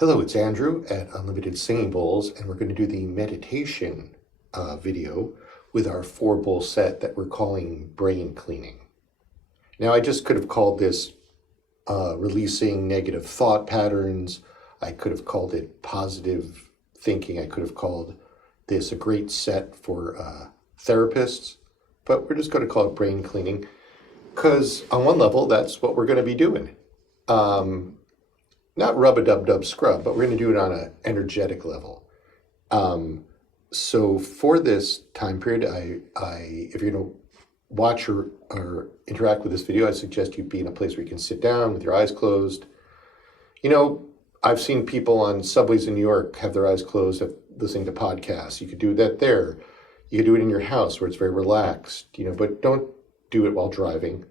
Hello, it's Andrew at Unlimited Singing Bowls, and we're going to do the meditation video with our 4-bowl set that we're calling brain cleaning. Now, I just could have called this releasing negative thought patterns. I could have called it positive thinking. I could have called this a great set for therapists, but we're just going to call it brain cleaning because on one level, that's what we're going to be doing. Not rub-a-dub-dub scrub, but we're going to do it on an energetic level. So for this time period, if you're going to watch or interact with this video, I suggest you be in a place where you can sit down with your eyes closed. You know, I've seen people on subways in New York have their eyes closed listening to podcasts. You could do that there. You could do it in your house where it's very relaxed, but don't do it while driving.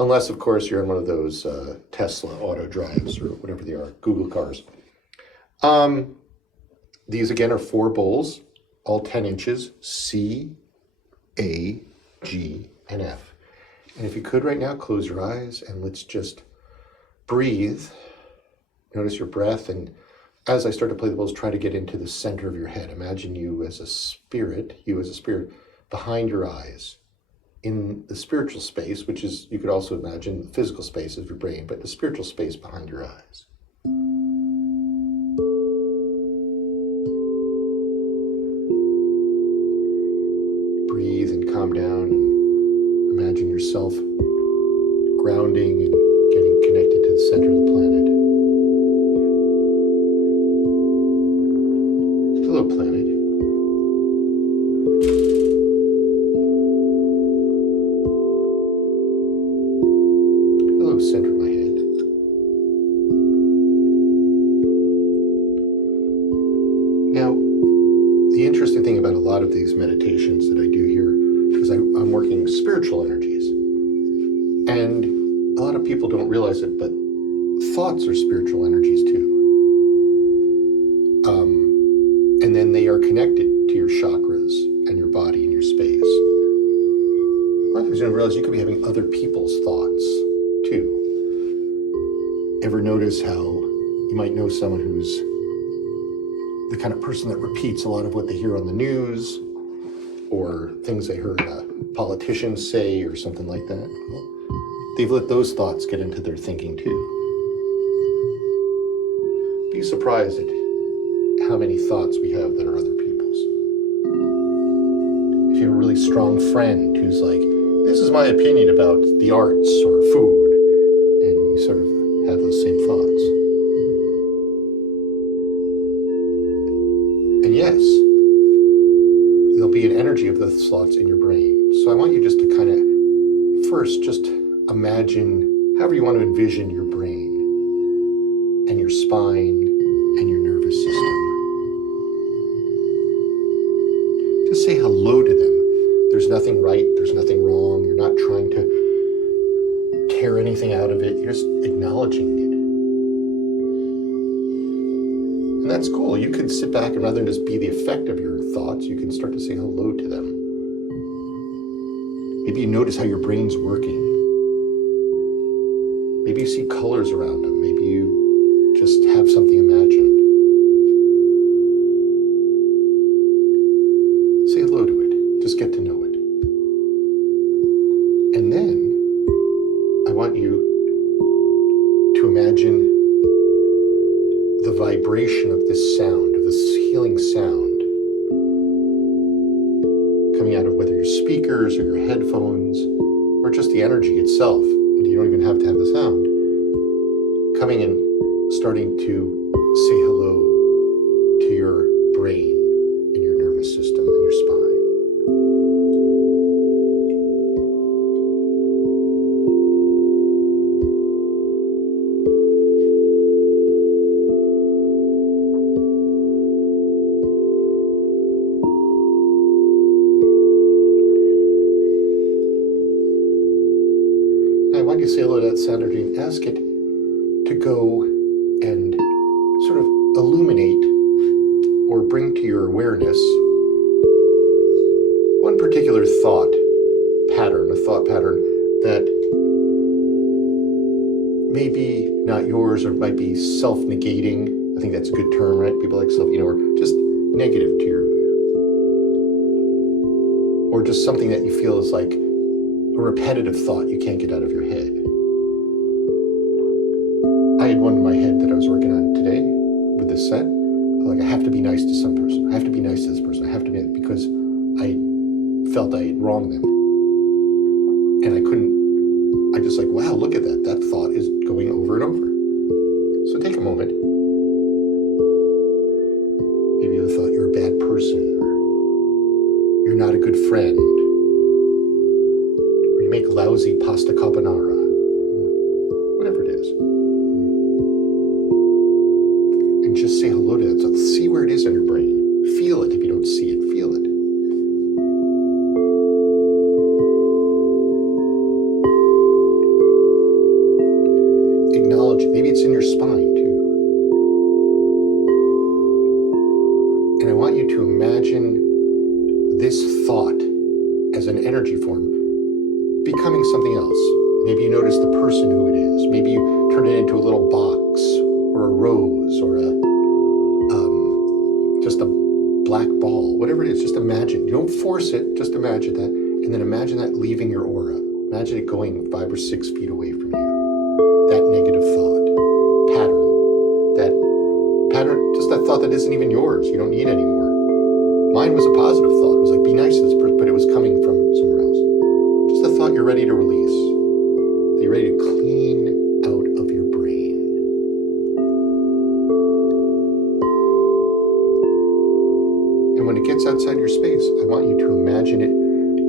Unless, of course, you're in one of those Tesla auto drives or whatever they are, Google cars. These, again, are 4 bowls, all 10 inches, C, A, G, and F. And if you could right now, close your eyes and let's just breathe. Notice your breath. And as I start to play the bowls, try to get into the center of your head. Imagine you as a spirit, behind your eyes. In the spiritual space, which is, you could also imagine the physical space of your brain, but the spiritual space behind your eyes. Breathe and calm down and imagine yourself grounding and getting connected to the center of the planet. Hello, planet. Center of my head. Now, the interesting thing about a lot of these meditations that I do here is I'm working spiritual energies. And a lot of people don't realize it, but thoughts are spiritual energies too. And then they are connected to your chakras and your body and your space. A lot of times you don't realize you could be having other people's thoughts too. Ever notice how you might know someone who's the kind of person that repeats a lot of what they hear on the news or things they heard politicians say or something like that? Well, they've let those thoughts get into their thinking too. Be surprised at how many thoughts we have that are other people's. If you have a really strong friend who's like, this is my opinion about the arts or food, and you sort of have those same thoughts. And yes, there'll be an energy of those thoughts in your brain. So I want you just to kind of first just imagine, however you want to envision your brain and your spine and your nervous system. Just say hello to them. There's nothing right, there's nothing wrong. You're not trying to tear anything out of it. You're just acknowledging it. And that's cool. You can sit back and rather than just be the effect of your thoughts, you can start to say hello to them. Maybe you notice how your brain's working. Maybe you see colors around them. Maybe you just have something imagined. Say hello to it. Just get to know it. And then I want you to imagine the vibration of this sound, of this healing sound, coming out of whether your speakers or your headphones, or just the energy itself. You don't even have to have the sound. Coming and starting to say hello to your brain and your nervous system and your spine. I want you to say hello to that sound energy and ask it to go and sort of illuminate or bring to your awareness one particular thought pattern that may be not yours or might be self-negating I think that's a good term, right? People like or just negative to your, or just something that you feel is like a repetitive thought you can't get out of your head. I had one in my head that I was working on today with this set. Like, I have to be nice to some person. I have to be nice to this person. I have to be, because I felt I had wronged them. And I just like, wow, look at that. That thought is going over and over. So take a moment. Maybe you thought you're a bad person, or you're not a good friend, or you make lousy pasta carbonara, whatever it is. And just say hello to that. So see where it is in your brain. Feel it. If you don't see it, feel it. Acknowledge it. Maybe it's in your spine too. And I want you to imagine this thought as an energy form becoming something else. Maybe you notice the person who it is. Maybe you turn it into a little box, or a rose, or just a black ball, whatever it is. Just imagine. You don't force it, just imagine that. And then imagine that leaving your aura. Imagine it going 5 or 6 feet away from you. That negative thought, pattern, just that thought that isn't even yours. You don't need anymore. Mine was a positive thought. It was like, be nice to this person, but it was coming from somewhere else. Just a thought you're ready to release. That you're ready to clean out of your brain. And when it gets outside your space, I want you to imagine it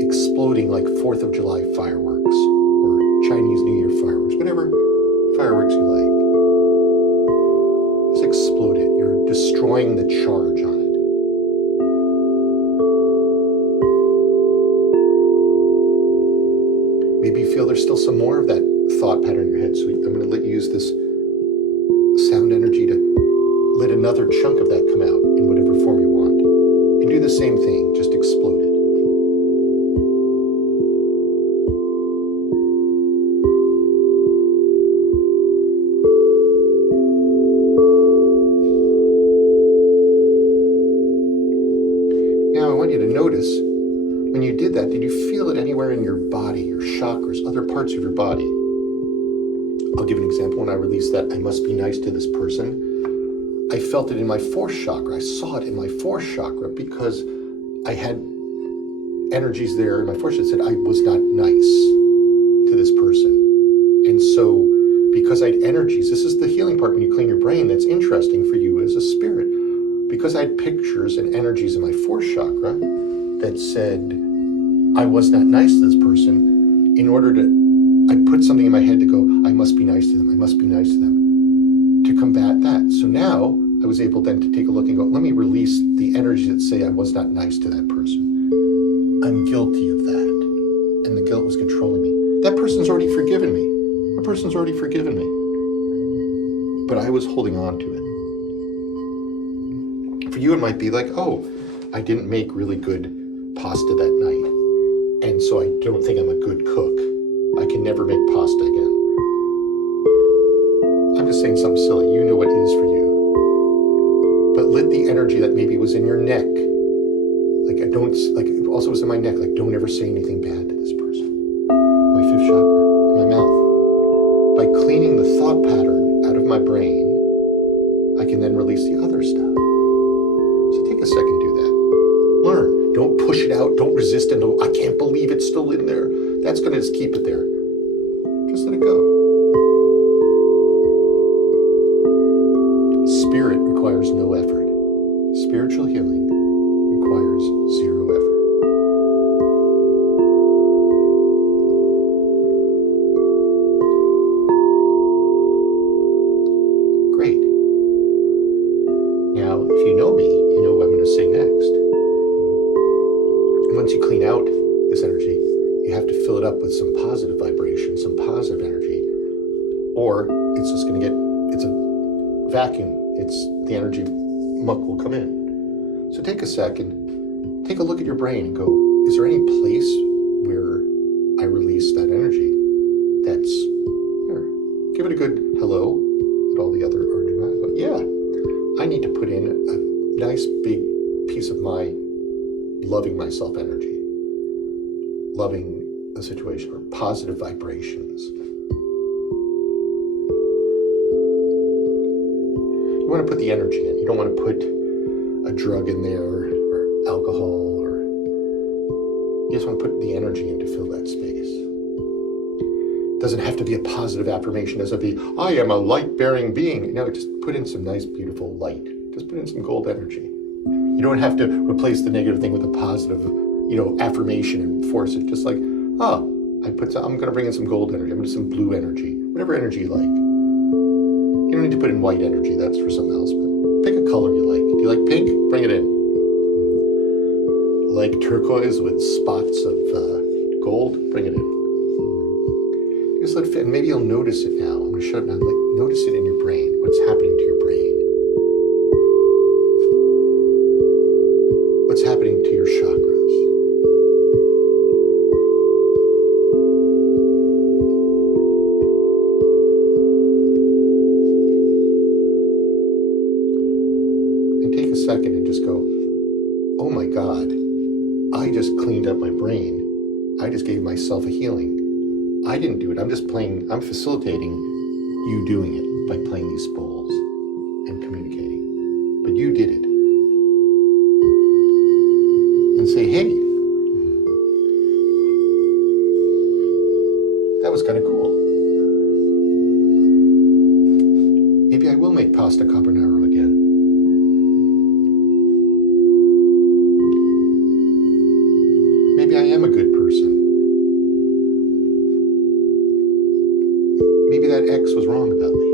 exploding like 4th of July fireworks, or Chinese New Year fireworks, whatever fireworks you like. Just explode it. You're destroying the charge on it. Maybe you feel there's still some more of that thought pattern in your head. So I'm going to let you use this sound energy to let another chunk of that come out in whatever form you want. And do the same thing, just explode it. Now I want you to notice, when you did that, did you feel it anywhere in your body, your chakras, other parts of your body? I'll give an example. When I released that, I must be nice to this person, I felt it in my 4th chakra. I saw it in my 4th chakra because I had energies there in my 4th chakra that said I was not nice to this person. And so, because I had energies, this is the healing part when you clean your brain that's interesting for you as a spirit. Because I had pictures and energies in my 4th chakra that said I was not nice to this person, I put something in my head to go, I must be nice to them, I must be nice to them, to combat that. So now I was able then to take a look and go, let me release the energies that say I was not nice to that person. I'm guilty of that. And the guilt was controlling me. That person's already forgiven me. That person's already forgiven me. But I was holding on to it. For you, it might be like, oh, I didn't make really good pasta that night, and so I don't think I'm a good cook. I can never make pasta again. I'm just saying something silly. You know what it is for you. But let the energy that maybe was in your neck, like it also was in my neck, like don't ever say anything bad to this person. My 5th chakra, in my mouth. By cleaning the thought pattern out of my brain, I can then release the other stuff. So take a second, do that. Learn. Don't push it out. Don't resist it. I can't believe it's still in there. That's going to just keep it there. Just let it go. Spirit requires no effort. Spiritual healing requires 0 effort. Great. Now, if you know me, you know what I'm going to say next. Once you clean out this energy, you have to fill it up with some positive vibration, some positive energy, or it's just going to it's a vacuum. The energy muck will come in. So take a second, take a look at your brain and go, is there any place where I release that energy that's here? Give it a good hello at all the other energy. Yeah. I need to put in a nice big piece of my loving myself energy, loving the situation, or positive vibrations. You want to put the energy in. You don't want to put a drug in there or alcohol, or you just want to put the energy in to fill that space. It doesn't have to be a positive affirmation. It doesn't be, I am a light-bearing being. No, just put in some nice, beautiful light. Just put in some gold energy. You don't have to replace the negative thing with a positive, affirmation and force it. Just like, I'm going to bring in some gold energy. I'm going to do some blue energy, whatever energy you like. You don't need to put in white energy. That's for something else. But pick a color you like. Do you like pink? Bring it in. Like turquoise with spots of gold? Bring it in. Just let it fit. And maybe you'll notice it now. I'm going to shut it down. Notice it in your brain. What's happening to your brain? What's happening to your chakras? And take a second and just go, oh my God, I just cleaned up my brain. I just gave myself a healing. I didn't do it. I'm facilitating you doing it by playing these bowls and communicating. But you did it. And say, hey, that was kind of cool. Maybe I will make pasta carbonara again. Maybe I am a good person. Maybe that ex was wrong about me.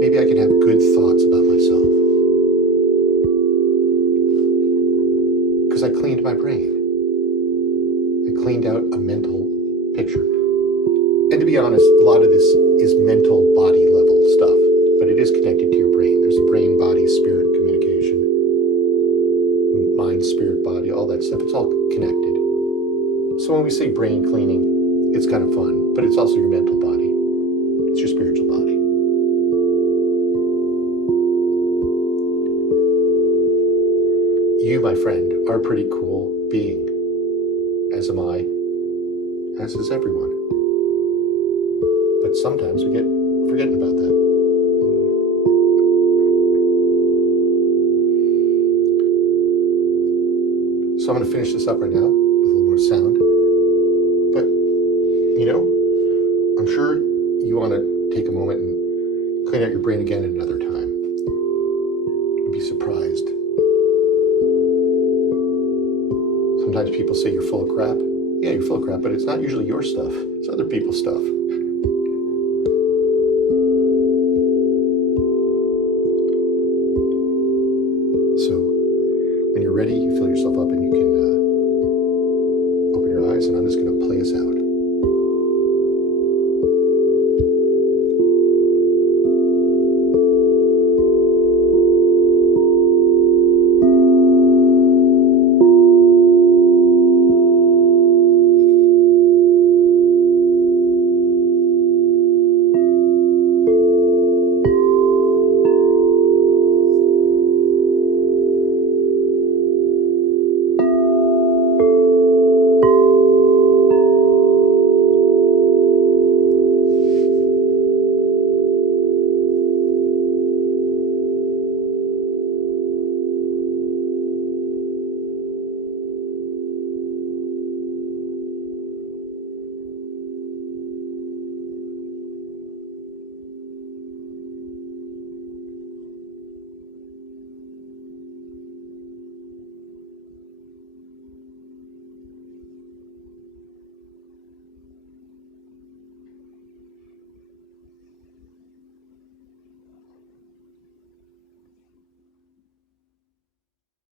Maybe I can have good thoughts about myself. Because I cleaned my brain. I cleaned out a mental picture. And to be honest, a lot of this is mental body level stuff, but it is connected to your brain. There's the brain, body, spirit, communication, mind, spirit, body, all that stuff. It's all connected. So when we say brain cleaning, it's kind of fun, but it's also your mental body. It's your spiritual body. You, my friend, are a pretty cool being, as am I, as is everyone. But sometimes we get forgetting about that. So I'm going to finish this up right now with a little more sound. But, I'm sure you want to take a moment and clean out your brain again at another time. You'd be surprised. Sometimes people say you're full of crap. Yeah, you're full of crap, but it's not usually your stuff. It's other people's stuff.